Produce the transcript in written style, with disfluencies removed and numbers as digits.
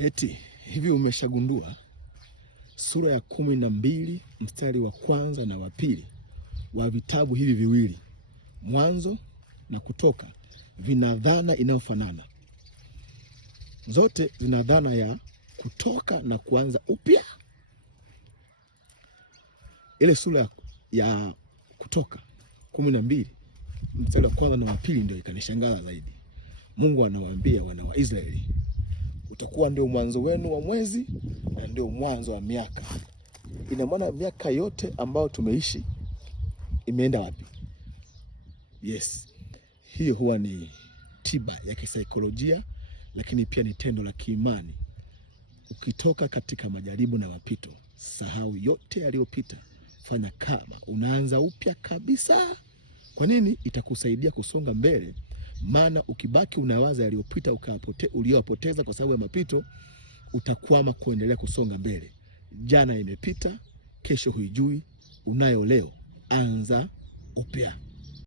Eti hivi umeshagundua sura ya 12 mstari wa kwanza na wa pili wa vitabu hivi viwili Mwanzo na Kutoka vina dhana inayofanana. Zote zina dhana ya kutoka na kuanza upya. Ile sura ya Kutoka 12 mstari wa kwanza na wa pili ndio ikanishangaza zaidi. Mungu anawaambia wana wa Israeli, utakuwa ndio mwanzo wenu wa mwezi na ndio mwanzo wa miaka. Ina maana miaka yote ambayo tumeishi imeenda wapi? Yes, hiyo huwa ni tiba ya kisaikolojia, lakini pia ni tendo la kiimani. Ukitoka katika majaribu na mapito, sahau yote yaliyopita, fanya kama unaanza upya kabisa. Kwa nini? Itakusaidia kusonga mbele. Maana ukibaki unawaza yaliyopita uliyopoteza kwa sababu ya mapito, utakwama kuendelea kusonga mbele. Jana imepita, kesho huijui, unayo leo. Anza upya.